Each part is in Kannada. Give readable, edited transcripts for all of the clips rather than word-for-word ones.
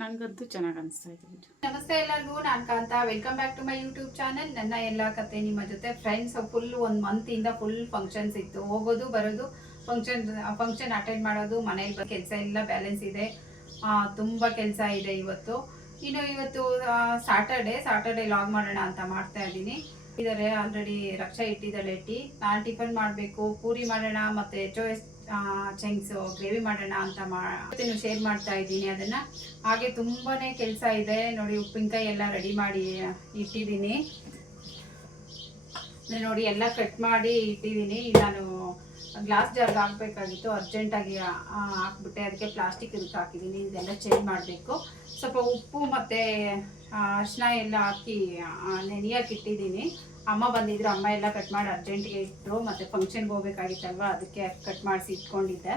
ನನಗಂತೂ ಚೆನ್ನಾಗಿ ಅನಿಸ್ತಾ ಇದೆ. ನಮಸ್ತೆ ಎಲ್ಲರಿಗೂ, ನಾನು Kantha. Welcome back to my YouTube channel. ನನ್ನ ಎಲ್ಲ ಕತೆ ನಿಮ್ಮ ಜೊತೆ. ಫ್ರೆಂಡ್ಸ್, ಫುಲ್ ಒಂದು ಮಂತಿಂದ ಫುಲ್ ಫಂಕ್ಷನ್ಸ್ ಇತ್ತು. ಹೋಗೋದು ಬರೋದು, ಫಂಕ್ಷನ್ ಅಟೆಂಡ್ ಮಾಡೋದು, ಮನೇಲಿ ಕೆಲಸ ಎಲ್ಲ ಬ್ಯಾಲೆನ್ಸ್ ಇದೆ. ತುಂಬ ಕೆಲಸ ಇದೆ ಇವತ್ತು. ಇವತ್ತು ಸ್ಯಾಟರ್ಡೆ ಲಾಗ್ ಮಾಡೋಣ ಅಂತ ಮಾಡ್ತಾ ಇದ್ದೀನಿ. ಇದ್ದಾರೆ ಆಲ್ರೆಡಿ. ರಕ್ಷಾ ಇಟ್ಟಿದ್ದಾಳೆ ಟೀ. ನಾನು ಟಿಫನ್ ಮಾಡಬೇಕು. ಪೂರಿ ಮಾಡೋಣ ಮತ್ತು HOS ಚೈನ್ಸ್ ಗ್ರೇವಿ ಮಾಡೋಣ ಅಂತ ಶೇರ್ ಮಾಡ್ತಾ ಇದ್ದೀನಿ ಅದನ್ನು. ಹಾಗೆ ತುಂಬಾ ಕೆಲಸ ಇದೆ ನೋಡಿ. ಉಪ್ಪಿನಕಾಯಿ ಎಲ್ಲ ರೆಡಿ ಮಾಡಿ ಇಟ್ಟಿದ್ದೀನಿ ನೋಡಿ. ಎಲ್ಲ ಕಟ್ ಮಾಡಿ ಇಟ್ಟಿದ್ದೀನಿ. ನಾನು ಗ್ಲಾಸ್ ಜಾರ್ಗೆ ಹಾಕಬೇಕಾಗಿತ್ತು, ಅರ್ಜೆಂಟಾಗಿ ಹಾಕ್ಬಿಟ್ಟೆ. ಅದಕ್ಕೆ ಪ್ಲಾಸ್ಟಿಕ್ ಇದಕ್ಕೆ ಹಾಕಿದ್ದೀನಿ. ಇದೆಲ್ಲ ಚೇಂಜ್ ಮಾಡಬೇಕು. ಸ್ವಲ್ಪ ಉಪ್ಪು ಮತ್ತು ಅರಿಶಿನ ಎಲ್ಲ ಹಾಕಿ ನೆನೆಯಕ್ಕೆ ಇಟ್ಟಿದ್ದೀನಿ. ಅಮ್ಮ ಬಂದಿದ್ರು, ಅಮ್ಮ ಎಲ್ಲ ಕಟ್ ಮಾಡಿ ಅರ್ಜೆಂಟಿಗೆ ಇಟ್ಟರು. ಮತ್ತು ಫಂಕ್ಷನ್ಗೆ ಹೋಗ್ಬೇಕಾಗಿತ್ತಲ್ವ, ಅದಕ್ಕೆ ಕಟ್ ಮಾಡಿಸಿ ಇಟ್ಕೊಂಡಿದ್ದೆ.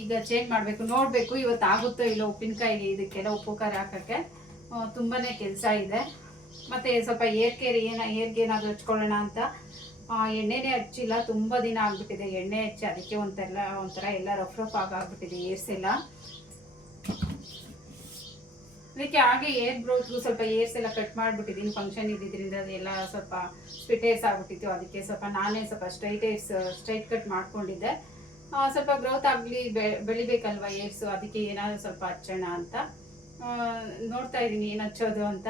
ಈಗ ಚೇಂಜ್ ಮಾಡಬೇಕು. ನೋಡಬೇಕು ಇವತ್ತು ಆಗುತ್ತೋ ಇಲ್ಲ ಉಪ್ಪಿನಕಾಯಿಗೆ ಇದಕ್ಕೆಲ್ಲ ಉಪ್ಪು ಖಾರ ಹಾಕೋಕ್ಕೆ. ತುಂಬಾ ಕೆಲಸ ಇದೆ. ಮತ್ತು ಸ್ವಲ್ಪ ಏರ್ಗೆ ಏನಾದರೂ ಹಚ್ಕೊಳ್ಳೋಣ ಅಂತ ಎಣ್ಣೆನೇ ಹಚ್ಚಿಲ್ಲ. ತುಂಬ ದಿನ ಆಗಿಬಿಟ್ಟಿದೆ ಎಣ್ಣೆ ಹಚ್ಚಿ. ಅದಕ್ಕೆ ಒಂಥರ ಎಲ್ಲ ರಫ್ ಆಗಾಗ್ಬಿಟ್ಟಿದೆ ಏರ್ಸ್ ಎಲ್ಲ. ಅದಕ್ಕೆ ಹಾಗೆ ಏರ್ ಬ್ರೌಸ್ಗೂ ಸ್ವಲ್ಪ ಏರ್ಸ್ ಎಲ್ಲ ಕಟ್ ಮಾಡಿಬಿಟ್ಟಿದ್ದೀನಿ. ಫಂಕ್ಷನ್ ಇದ್ದಿದ್ದರಿಂದ ಅದೆಲ್ಲ ಸ್ವಲ್ಪ ಸ್ಪಿಟ್ ಏರ್ಸ್ ಆಗಿಬಿಟ್ಟಿತ್ತು. ಅದಕ್ಕೆ ನಾನೇ ಸ್ವಲ್ಪ ಸ್ಟ್ರೈಟ್ ಕಟ್ ಮಾಡ್ಕೊಂಡಿದ್ದೆ. ಸ್ವಲ್ಪ ಗ್ರೋತ್ ಆಗಲಿ, ಬೆಳಿಬೇಕಲ್ವ ಏರ್ಸು. ಅದಕ್ಕೆ ಏನಾದರೂ ಸ್ವಲ್ಪ ಹಚ್ಚೋಣ ಅಂತ ನೋಡ್ತಾ ಇದ್ದೀನಿ, ಏನು ಹಚ್ಚೋದು ಅಂತ.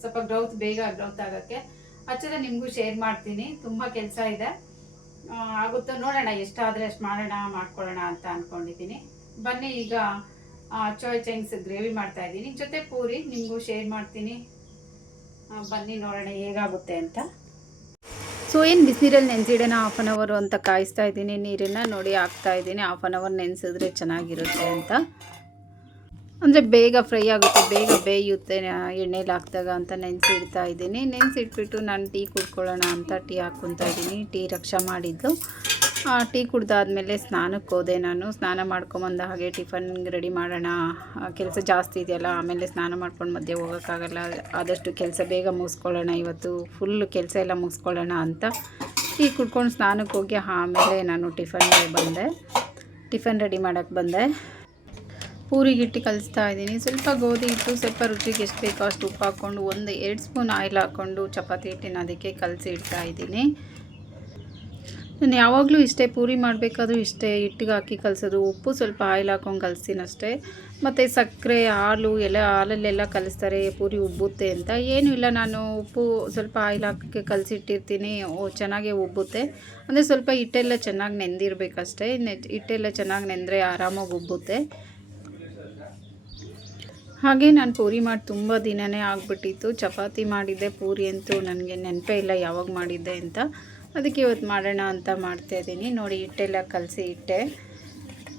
ಸ್ವಲ್ಪ ಬೇಗ ಗ್ರೋತ್ ಆಗೋಕ್ಕೆ ಹಚ್ಚಿದ್ರೆ ನಿಮಗೂ ಶೇರ್ ಮಾಡ್ತೀನಿ. ತುಂಬ ಕೆಲಸ ಇದೆ. ಆಗುತ್ತೋ ನೋಡೋಣ, ಎಷ್ಟಾದರೆ ಅಷ್ಟು ಮಾಡ್ಕೊಳ್ಳೋಣ ಅಂತ ಅಂದ್ಕೊಂಡಿದ್ದೀನಿ. ಬನ್ನಿ ಈಗ ಚೋಯ್ ಚೈನ್ಸ್ ಗ್ರೇವಿ ಮಾಡ್ತಾ ಇದ್ದೀನಿ, ಜೊತೆ ಪೂರಿ ನಿಮಗೂ ಶೇರ್ ಮಾಡ್ತೀನಿ. ಬನ್ನಿ ನೋಡೋಣ ಹೇಗಾಗುತ್ತೆ ಅಂತ. ಸೊ ಏನು ಬಿಸಿನೀರಲ್ಲಿ ನೆನೆಸಿಡೋಣ 1/2 ಅವರ್ ಅಂತ ಕಾಯಿಸ್ತಾ ಇದ್ದೀನಿ. ನೀರನ್ನು ನೋಡಿ ಹಾಕ್ತಾ ಇದ್ದೀನಿ. 1/2 ಅವರ್ ನೆನೆಸಿದ್ರೆ ಚೆನ್ನಾಗಿರುತ್ತೆ ಅಂತ. ಅಂದರೆ ಬೇಗ ಫ್ರೈ ಆಗುತ್ತೆ, ಬೇಗ ಬೇಯುತ್ತೆ ಎಣ್ಣೆಲಿ ಹಾಕಿದಾಗ ಅಂತ ನೆನೆಸಿಡ್ತಾ ಇದ್ದೀನಿ. ನೆನೆಸಿಟ್ಬಿಟ್ಟು ನಾನು ಟೀ ಕುಡ್ಕೊಳ್ಳೋಣ ಅಂತ ಟೀ ಹಾಕ್ಕೊತಾ ಇದ್ದೀನಿ. ಟೀ ರಕ್ಷಾ ಮಾಡಿದ್ದು. ಟೀ ಕುಡ್ದಾದ್ಮೇಲೆ ಸ್ನಾನಕ್ಕೆ ಹೋದೆ. ನಾನು ಸ್ನಾನ ಮಾಡ್ಕೊಂಬಂದ ಹಾಗೆ ಟಿಫನ್ಗೆ ರೆಡಿ ಮಾಡೋಣ, ಕೆಲಸ ಜಾಸ್ತಿ ಇದೆಯಲ್ಲ, ಆಮೇಲೆ ಸ್ನಾನ ಮಾಡ್ಕೊಂಡು ಮಧ್ಯೆ ಹೋಗೋಕ್ಕಾಗಲ್ಲ. ಆದಷ್ಟು ಕೆಲಸ ಬೇಗ ಮುಗಿಸ್ಕೊಳ್ಳೋಣ, ಇವತ್ತು ಫುಲ್ ಕೆಲಸ ಎಲ್ಲ ಮುಗಿಸ್ಕೊಳ್ಳೋಣ ಅಂತ ಟೀ ಕುಡ್ಕೊಂಡು ಸ್ನಾನಕ್ಕೆ ಹೋಗಿ ಆಮೇಲೆ ನಾನು ಟಿಫನ್ ರೆಡಿ ಮಾಡೋಕ್ಕೆ ಬಂದೆ. ಪೂರಿಗೆ ಹಿಟ್ಟು ಕಲಿಸ್ತಾ ಇದ್ದೀನಿ. ಸ್ವಲ್ಪ ಗೋಧಿ ಹಿಟ್ಟು, ಸ್ವಲ್ಪ ರುಚಿಗೆ ಎಷ್ಟು ಬೇಕೋ ಅಷ್ಟು ಉಪ್ಪು ಹಾಕ್ಕೊಂಡು 1-2 ಸ್ಪೂನ್ ಆಯಿಲ್ ಹಾಕ್ಕೊಂಡು ಚಪಾತಿ ಹಿಟ್ಟಿನ ಅದಕ್ಕೆ ಕಲಸಿ ಇಡ್ತಾ ಇದ್ದೀನಿ. ನಾನು ಯಾವಾಗಲೂ ಇಷ್ಟೇ, ಪೂರಿ ಮಾಡಬೇಕಾದ್ರೂ ಇಷ್ಟೇ, ಹಿಟ್ಟಿಗೆ ಹಾಕಿ ಕಲಿಸೋದು. ಉಪ್ಪು ಸ್ವಲ್ಪ ಆಯಿಲ್ ಹಾಕ್ಕೊಂಡು ಕಲಿಸ್ತೀನಿ ಅಷ್ಟೇ. ಮತ್ತು ಸಕ್ಕರೆ, ಹಾಲಲ್ಲೆಲ್ಲ ಕಲಿಸ್ತಾರೆ ಪೂರಿ ಉಬ್ಬುತ್ತೆ ಅಂತ. ಏನೂ ಇಲ್ಲ, ನಾನು ಉಪ್ಪು ಸ್ವಲ್ಪ ಆಯಿಲ್ ಹಾಕಿ ಕಲಸಿಟ್ಟಿರ್ತೀನಿ, ಚೆನ್ನಾಗೇ ಉಬ್ಬುತ್ತೆ. ಅಂದರೆ ಸ್ವಲ್ಪ ಹಿಟ್ಟೆಲ್ಲ ಚೆನ್ನಾಗಿ ನೆಂದಿರಬೇಕಷ್ಟೇ. ಹಿಟ್ಟೆಲ್ಲ ಚೆನ್ನಾಗಿ ನೆಂದರೆ ಆರಾಮಾಗಿ ಉಬ್ಬುತ್ತೆ. ಹಾಗೆ ನಾನು ಪೂರಿ ಮಾಡಿ ತುಂಬ ದಿನವೇ ಆಗಿಬಿಟ್ಟಿತ್ತು. ಚಪಾತಿ ಮಾಡಿದ್ದೆ, ಪೂರಿ ಅಂತೂ ನನಗೆ ನೆನಪೇ ಇಲ್ಲ ಯಾವಾಗ ಮಾಡಿದ್ದೆ ಅಂತ. ಅದಕ್ಕೆ ಇವತ್ತು ಮಾಡೋಣ ಅಂತ ಮಾಡ್ತಾಯಿದ್ದೀನಿ. ನೋಡಿ ಹಿಟ್ಟೆಲ್ಲ ಕಲಸಿ ಇಟ್ಟೆ.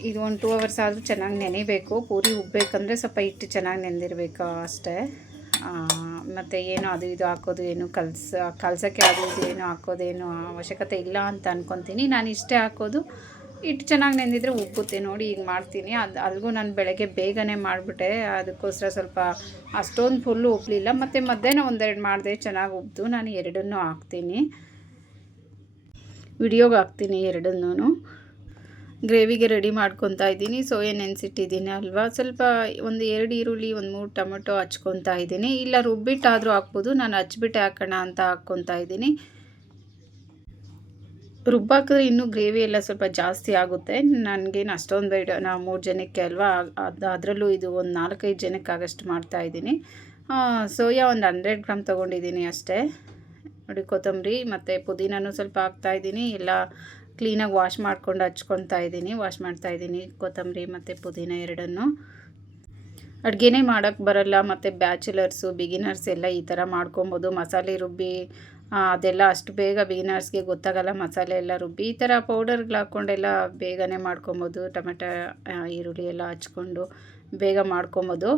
ಇದು 1-2 ಅವರ್ಸ್ ಆದರೂ ಚೆನ್ನಾಗಿ ನೆನೆಬೇಕು. ಪೂರಿ ಉಬ್ಬಬೇಕಂದ್ರೆ ಸ್ವಲ್ಪ ಹಿಟ್ಟು ಚೆನ್ನಾಗಿ ನೆಂದಿರಬೇಕು ಅಷ್ಟೇ. ಮತ್ತು ಏನು ಅದು ಇದು ಹಾಕೋದು, ಏನು ಕಲಸೋಕ್ಕೆ ಅದು ಇದು ಏನು ಹಾಕೋದೇನು ಅವಶ್ಯಕತೆ ಇಲ್ಲ ಅಂತ ಅಂದ್ಕೊತೀನಿ. ನಾನು ಇಷ್ಟೇ ಹಾಕೋದು. ಹಿಟ್ಟು ಚೆನ್ನಾಗಿ ನೆಂದಿದ್ರೆ ಉಬ್ಬುತ್ತೆ. ನೋಡಿ ಈಗ ಮಾಡ್ತೀನಿ. ಅಲ್ಲಿಗೂ ನಾನು ಬೆಳಗ್ಗೆ ಬೇಗನೆ ಮಾಡಿಬಿಟ್ಟೆ. ಅದಕ್ಕೋಸ್ಕರ ಸ್ವಲ್ಪ ಅಷ್ಟೊಂದು ಫುಲ್ಲು ಉಬ್ಬಲಿಲ್ಲ. ಮತ್ತು ಮಧ್ಯಾಹ್ನ 1-2 ಮಾಡಿದೆ, ಚೆನ್ನಾಗಿ ಉಬ್ಬಿತು. ನಾನು ಎರಡನ್ನೂ ಹಾಕ್ತೀನಿ, ವಿಡಿಯೋಗೆ ಹಾಕ್ತೀನಿ ಎರಡನ್ನೂ. ಗ್ರೇವಿಗೆ ರೆಡಿ ಮಾಡ್ಕೊತಾ ಇದ್ದೀನಿ. ಸೋಯಾ ನೆನೆಸಿಟ್ಟಿದ್ದೀನಿ ಅಲ್ವಾ. ಸ್ವಲ್ಪ 1-2 ಈರುಳ್ಳಿ, 1-3 ಟೊಮೆಟೊ ಹಚ್ಕೊತಾ ಇದ್ದೀನಿ. ಇಲ್ಲ ರುಬ್ಬಿಟ್ಟಾದರೂ ಹಾಕ್ಬೋದು, ನಾನು ಹಚ್ಬಿಟ್ಟೆ ಹಾಕೋಣ ಅಂತ ಹಾಕ್ಕೊತಾ ಇದ್ದೀನಿ. ರುಬ್ಬಾಕಿದ್ರೆ ಇನ್ನೂ ಗ್ರೇವಿ ಎಲ್ಲ ಸ್ವಲ್ಪ ಜಾಸ್ತಿ ಆಗುತ್ತೆ. ನನಗೇನು ಅಷ್ಟೊಂದು ಬೇಡ, ನಾವು 3 ಜನಕ್ಕೆ ಅಲ್ವಾ. ಅದರಲ್ಲೂ ಇದು ಒಂದು 4-5 ಜನಕ್ಕೆ ಆಗಷ್ಟು ಮಾಡ್ತಾಯಿದ್ದೀನಿ. ಸೋಯಾ ಒಂದು 100 ಗ್ರಾಮ್ ತೊಗೊಂಡಿದ್ದೀನಿ ಅಷ್ಟೇ. ನೋಡಿ ಕೊತ್ತಂಬರಿ ಮತ್ತು ಪುದೀನೂ ಸ್ವಲ್ಪ ಹಾಕ್ತಾಯಿದ್ದೀನಿ. ಎಲ್ಲ ಕ್ಲೀನಾಗಿ ವಾಶ್ ಮಾಡ್ಕೊಂಡು ವಾಶ್ ಮಾಡ್ತಾಯಿದ್ದೀನಿ ಕೊತ್ತಂಬರಿ ಮತ್ತು ಪುದೀನ ಎರಡನ್ನೂ. ಅಡುಗೆನೇ ಮಾಡೋಕ್ಕೆ ಬರಲ್ಲ ಮತ್ತು ಬ್ಯಾಚುಲರ್ಸು, ಬಿಗಿನರ್ಸ್ ಎಲ್ಲ ಈ ಥರ ಮಾಡ್ಕೊಬೋದು. ಮಸಾಲೆ ರುಬ್ಬಿ ಅದೆಲ್ಲ ಅಷ್ಟು ಬೇಗ ಬಿಗಿನರ್ಸ್ಗೆ ಗೊತ್ತಾಗಲ್ಲ. ಮಸಾಲೆ ಎಲ್ಲ ರುಬ್ಬಿ ಈ ಥರ ಪೌಡರ್ಗಳು ಹಾಕ್ಕೊಂಡೆಲ್ಲ ಬೇಗನೆ ಮಾಡ್ಕೊಬೋದು. ಟೊಮೆಟೊ, ಈರುಳ್ಳಿ ಎಲ್ಲ ಹಚ್ಕೊಂಡು ಬೇಗ ಮಾಡ್ಕೊಬೋದು.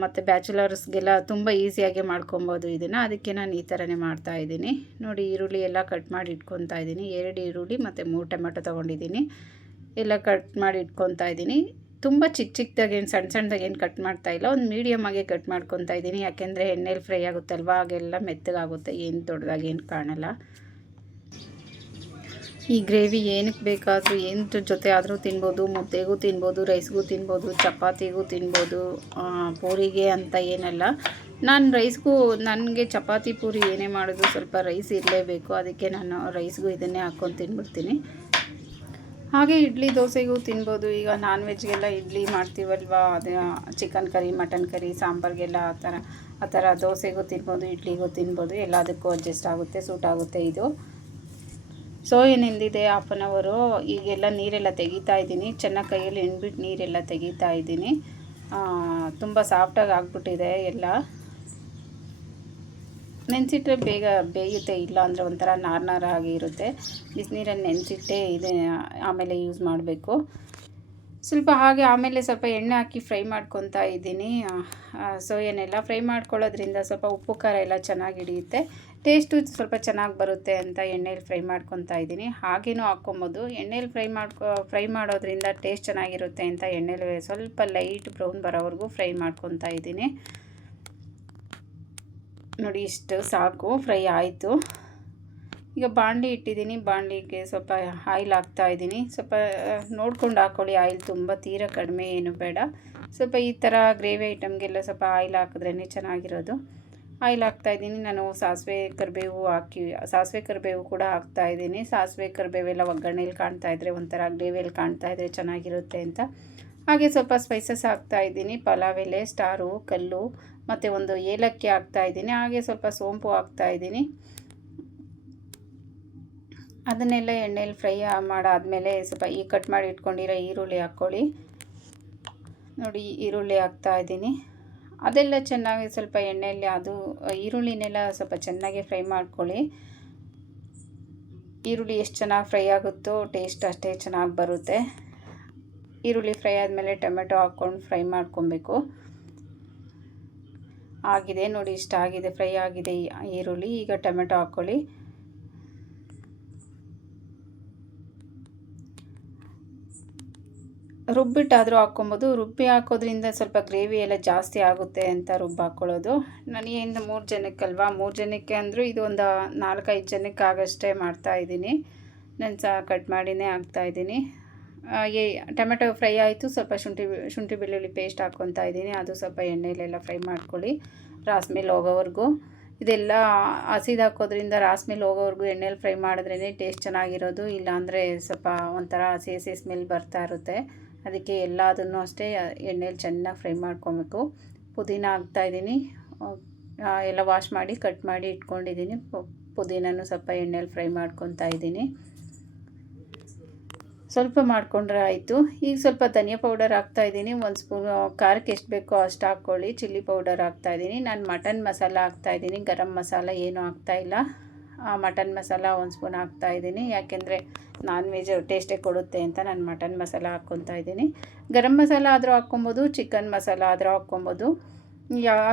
ಮತ್ತು ಬ್ಯಾಚುಲರ್ಸ್ಗೆಲ್ಲ ತುಂಬ ಈಸಿಯಾಗಿ ಮಾಡ್ಕೊಬೋದು ಇದನ್ನು. ಅದಕ್ಕೆ ನಾನು ಈ ಥರನೇ ಮಾಡ್ತಾಯಿದ್ದೀನಿ. ನೋಡಿ ಈರುಳ್ಳಿ ಎಲ್ಲ ಕಟ್ ಮಾಡಿ ಇಟ್ಕೊತಾ ಇದ್ದೀನಿ. 2 ಈರುಳ್ಳಿ ಮತ್ತು 3 ಟೊಮೆಟೊ ತೊಗೊಂಡಿದ್ದೀನಿ. ಎಲ್ಲ ಕಟ್ ಮಾಡಿ ಇಟ್ಕೊತಾ ಇದ್ದೀನಿ. ತುಂಬ ಚಿಕ್ಕದಾಗೇನು ಸಣ್ಣದಾಗೇನು ಕಟ್ ಮಾಡ್ತಾಯಿಲ್ಲ, ಒಂದು ಮೀಡಿಯಮ್ ಆಗಿ ಕಟ್ ಮಾಡ್ಕೊತಾ ಇದ್ದೀನಿ. ಯಾಕೆಂದರೆ ಎಣ್ಣೆಲಿ ಫ್ರೈ ಆಗುತ್ತಲ್ವ, ಆಗೆಲ್ಲ ಮೆತ್ತಗಾಗುತ್ತೆ, ಏನು ದೊಡ್ಡದಾಗೇನು ಕಾಣಲ್ಲ. ಈ ಗ್ರೇವಿ ಏನಕ್ಕೆ ಬೇಕಾದರೂ ಏನರ ಜೊತೆ ಆದರೂ ತಿನ್ಬೋದು, ಮುದ್ದೆಗೂ ತಿನ್ಬೋದು, ರೈಸ್ಗೂ ತಿನ್ಬೋದು, ಚಪಾತಿಗೂ ತಿನ್ಬೋದು, ಪೂರಿಗೆ ಅಂತ ಏನಲ್ಲ. ನಾನು ರೈಸ್ಗೂ ನನಗೆ ಚಪಾತಿ ಪೂರಿ ಏನೇ ಮಾಡೋದು ಸ್ವಲ್ಪ ರೈಸ್ ಇರಲೇಬೇಕು. ಅದಕ್ಕೆ ನಾನು ರೈಸ್ಗೂ ಇದನ್ನೇ ಹಾಕ್ಕೊಂಡು ತಿನ್ಬಿಡ್ತೀನಿ. ಹಾಗೆ ಇಡ್ಲಿ ದೋಸೆಗೂ ತಿನ್ಬೋದು. ಈಗ ನಾನ್ ವೆಜ್ಗೆಲ್ಲ ಇಡ್ಲಿ ಮಾಡ್ತೀವಲ್ವ, ಅದು ಚಿಕನ್ ಕರಿ, ಮಟನ್ ಕರಿ, ಸಾಂಬಾರಿಗೆಲ್ಲ ಆ ಥರ ದೋಸೆಗೂ ತಿನ್ಬೋದು, ಇಡ್ಲಿಗೂ ತಿನ್ಬೋದು. ಎಲ್ಲದಕ್ಕೂ ಅಡ್ಜಸ್ಟ್ ಆಗುತ್ತೆ, ಸೂಟ್ ಆಗುತ್ತೆ ಇದು. ಸೊ ಏನೆಂದಿದೆ 1/2 ಅವರು. ಈಗೆಲ್ಲ ನೀರೆಲ್ಲ ತೆಗಿತಾ ಇದ್ದೀನಿ, ಚೆನ್ನಾಗಿ ಕೈಯಲ್ಲಿ ಎಣ್ಬಿಟ್ಟು ನೀರೆಲ್ಲ ತೆಗಿತಾ ಇದ್ದೀನಿ. ತುಂಬ ಸಾಫ್ಟಾಗಿ ಆಗಿಬಿಟ್ಟಿದೆ ಎಲ್ಲ. ನೆನೆಸಿಟ್ರೆ ಬೇಗ ಬೇಯುತ್ತೆ, ಇಲ್ಲ ಅಂದರೆ ಒಂಥರ ನಾರು ಆಗಿ ಇರುತ್ತೆ. ಬಿಸಿನೀರಲ್ಲಿ ನೆನೆಸಿಟ್ಟೆ ಇದೆ ಆಮೇಲೆ ಯೂಸ್ ಮಾಡಬೇಕು. ಸ್ವಲ್ಪ ಹಾಗೆ ಆಮೇಲೆ ಸ್ವಲ್ಪ ಎಣ್ಣೆ ಹಾಕಿ ಫ್ರೈ ಮಾಡ್ಕೊತಾ ಇದ್ದೀನಿ. ಸೋಯನೆಲ್ಲ ಫ್ರೈ ಮಾಡ್ಕೊಳ್ಳೋದ್ರಿಂದ ಸ್ವಲ್ಪ ಉಪ್ಪು ಖಾರ ಎಲ್ಲ ಚೆನ್ನಾಗಿ ಹಿಡಿಯುತ್ತೆ, ಟೇಸ್ಟು ಸ್ವಲ್ಪ ಚೆನ್ನಾಗಿ ಬರುತ್ತೆ ಅಂತ ಎಣ್ಣೆಲಿ ಫ್ರೈ ಮಾಡ್ಕೊತಾ ಇದ್ದೀನಿ. ಹಾಗೇನೂ ಹಾಕ್ಕೊಬೋದು. ಎಣ್ಣೆಲಿ ಫ್ರೈ ಮಾಡೋದ್ರಿಂದ ಟೇಸ್ಟ್ ಚೆನ್ನಾಗಿರುತ್ತೆ ಅಂತ ಎಣ್ಣೆಲಿ ಸ್ವಲ್ಪ ಲೈಟ್ ಬ್ರೌನ್ ಬರೋವರೆಗೂ ಫ್ರೈ ಮಾಡ್ಕೊತಾ ಇದ್ದೀನಿ. ನೋಡಿ ಇಷ್ಟು ಸಾಕು, ಫ್ರೈ ಆಯಿತು. ಈಗ ಬಾಣಲಿ ಇಟ್ಟಿದ್ದೀನಿ, ಬಾಣಲಿಗೆ ಸ್ವಲ್ಪ ಆಯಿಲ್ ಹಾಕ್ತಾಯಿದ್ದೀನಿ. ಸ್ವಲ್ಪ ನೋಡ್ಕೊಂಡು ಹಾಕ್ಕೊಳ್ಳಿ, ಆಯಿಲ್ ತುಂಬ ತೀರ ಕಡಿಮೆ ಏನು ಬೇಡ. ಸ್ವಲ್ಪ ಈ ಥರ ಗ್ರೇವಿ ಐಟಮ್ಗೆಲ್ಲ ಸ್ವಲ್ಪ ಆಯಿಲ್ ಹಾಕಿದ್ರೇ ಚೆನ್ನಾಗಿರೋದು. ಆಯಿಲ್ ಹಾಕ್ತಾಯಿದ್ದೀನಿ. ನಾನು ಸಾಸಿವೆ ಕರಿಬೇವು ಕೂಡ ಹಾಕ್ತಾಯಿದ್ದೀನಿ. ಸಾಸಿವೆ ಕರಿಬೇವೆಲ್ಲ ಒಗ್ಗರಣೆಯಲ್ಲಿ ಕಾಣ್ತಾಯಿದ್ರೆ ಒಂಥರ ಗ್ರೇವಿಯಲ್ಲಿ ಕಾಣ್ತಾಯಿದ್ರೆ ಚೆನ್ನಾಗಿರುತ್ತೆ ಅಂತ. ಹಾಗೆ ಸ್ವಲ್ಪ ಸ್ಪೈಸಸ್ ಹಾಕ್ತಾಯಿದ್ದೀನಿ. ಪಲಾವ್ ಎಲೆ, ಸ್ಟಾರು, ಕಲ್ಲು ಮತ್ತು ಒಂದು ಏಲಕ್ಕಿ ಹಾಕ್ತಾಯಿದ್ದೀನಿ. ಹಾಗೆ ಸ್ವಲ್ಪ ಸೋಂಪು ಹಾಕ್ತಾಯಿದ್ದೀನಿ. ಅದನ್ನೆಲ್ಲ ಎಣ್ಣೆಯಲ್ಲಿ ಫ್ರೈ ಮಾಡಾದಮೇಲೆ ಸ್ವಲ್ಪ ಈ ಕಟ್ ಮಾಡಿ ಇಟ್ಕೊಂಡಿರೋ ಈರುಳ್ಳಿ ಹಾಕ್ಕೊಳ್ಳಿ. ನೋಡಿ ಈರುಳ್ಳಿ ಹಾಕ್ತಾಯಿದ್ದೀನಿ. ಅದೆಲ್ಲ ಚೆನ್ನಾಗಿ ಸ್ವಲ್ಪ ಎಣ್ಣೆಯಲ್ಲಿ ಈರುಳ್ಳಿನೆಲ್ಲ ಸ್ವಲ್ಪ ಚೆನ್ನಾಗಿ ಫ್ರೈ ಮಾಡ್ಕೊಳ್ಳಿ. ಈರುಳ್ಳಿ ಎಷ್ಟು ಚೆನ್ನಾಗಿ ಫ್ರೈ ಆಗುತ್ತೋ ಟೇಸ್ಟ್ ಅಷ್ಟೇ ಚೆನ್ನಾಗಿ ಬರುತ್ತೆ. ಈರುಳ್ಳಿ ಫ್ರೈ ಆದಮೇಲೆ ಟೊಮೆಟೊ ಹಾಕ್ಕೊಂಡು ಫ್ರೈ ಮಾಡ್ಕೊಬೇಕು. ಆಗಿದೆ ನೋಡಿ, ಇಷ್ಟ ಆಗಿದೆ, ಫ್ರೈ ಆಗಿದೆ ಈರುಳ್ಳಿ. ಈಗ ಟೊಮೆಟೊ ಹಾಕ್ಕೊಳ್ಳಿ. ರುಬ್ಬಿಟ್ಟಾದರೂ ಹಾಕ್ಕೊಬೋದು. ರುಬ್ಬಿ ಹಾಕೋದ್ರಿಂದ ಸ್ವಲ್ಪ ಗ್ರೇವಿ ಎಲ್ಲ ಜಾಸ್ತಿ ಆಗುತ್ತೆ ಅಂತ ಹಾಕ್ಕೊಳ್ಳೋದು. ನನಗೇನು 3 ಜನಕ್ಕಲ್ವಾ, 3 ಜನಕ್ಕೆ ಅಂದರೂ ಇದು ಒಂದು 4-5 ಜನಕ್ಕೆ ಆಗಷ್ಟೇ ಮಾಡ್ತಾಯಿದ್ದೀನಿ. ನಾನು ಕಟ್ ಮಾಡಿನೇ ಹಾಕ್ತಾಯಿದ್ದೀನಿ. ಟೊಮೆಟೊ ಫ್ರೈ ಆಯಿತು. ಸ್ವಲ್ಪ ಶುಂಠಿ ಬೆಳ್ಳುಳ್ಳಿ ಪೇಸ್ಟ್ ಹಾಕ್ಕೊತಾ ಇದ್ದೀನಿ. ಅದು ಸ್ವಲ್ಪ ಎಣ್ಣೆಲೆಲ್ಲ ಫ್ರೈ ಮಾಡ್ಕೊಳ್ಳಿ, ರಾಸ್ಮೇಲೆ ಹೋಗೋವರೆಗೂ. ಇದೆಲ್ಲ ಹಸಿದು ಹಾಕೋದ್ರಿಂದ ರಾಸ್ಮೇಲೆ ಹೋಗೋವರೆಗೂ ಎಣ್ಣೆಲಿ ಫ್ರೈ ಮಾಡಿದ್ರೇ ಟೇಸ್ಟ್ ಚೆನ್ನಾಗಿರೋದು. ಇಲ್ಲಾಂದರೆ ಸ್ವಲ್ಪ ಒಂಥರ ಹಸಿ ಸ್ಮೆಲ್ ಬರ್ತಾ ಇರುತ್ತೆ. ಅದಕ್ಕೆ ಎಲ್ಲದನ್ನು ಅಷ್ಟೇ ಎಣ್ಣೆಲಿ ಚೆನ್ನಾಗಿ ಫ್ರೈ ಮಾಡ್ಕೊಬೇಕು. ಪುದೀನ ಹಾಕ್ತಾಯಿದ್ದೀನಿ. ಎಲ್ಲ ವಾಶ್ ಮಾಡಿ ಕಟ್ ಮಾಡಿ ಇಟ್ಕೊಂಡಿದ್ದೀನಿ. ಪುದೀನೂ ಸ್ವಲ್ಪ ಎಣ್ಣೆಲಿ ಫ್ರೈ ಮಾಡ್ಕೊತಾ ಇದ್ದೀನಿ. ಸ್ವಲ್ಪ ಮಾಡಿಕೊಂಡ್ರೆ ಆಯಿತು. ಈಗ ಸ್ವಲ್ಪ ಧನಿಯಾ ಪೌಡರ್ ಹಾಕ್ತಾಯಿದ್ದೀನಿ. 1 ಸ್ಪೂನ್ ಖಾರಕ್ಕೆ ಎಷ್ಟು ಬೇಕೋ ಅಷ್ಟು ಹಾಕ್ಕೊಳ್ಳಿ. ಚಿಲ್ಲಿ ಪೌಡರ್ ಹಾಕ್ತಾಯಿದ್ದೀನಿ. ನಾನು ಮಟನ್ ಮಸಾಲ ಹಾಕ್ತಾಯಿದ್ದೀನಿ, ಗರಂ ಮಸಾಲ ಏನೂ ಹಾಕ್ತಾಯಿಲ್ಲ. ಮಟನ್ ಮಸಾಲ 1 ಸ್ಪೂನ್ ಹಾಕ್ತಾಯಿದ್ದೀನಿ. ಯಾಕೆಂದರೆ ನಾನ್ ವೆಜ್ ಟೇಸ್ಟೇ ಕೊಡುತ್ತೆ ಅಂತ ನಾನು ಮಟನ್ ಮಸಾಲ ಹಾಕ್ಕೊತಾ ಇದ್ದೀನಿ. ಗರಂ ಮಸಾಲ ಆದರೂ ಹಾಕ್ಕೊಬೋದು, ಚಿಕನ್ ಮಸಾಲ ಆದರೂ ಹಾಕ್ಕೊಬೋದು.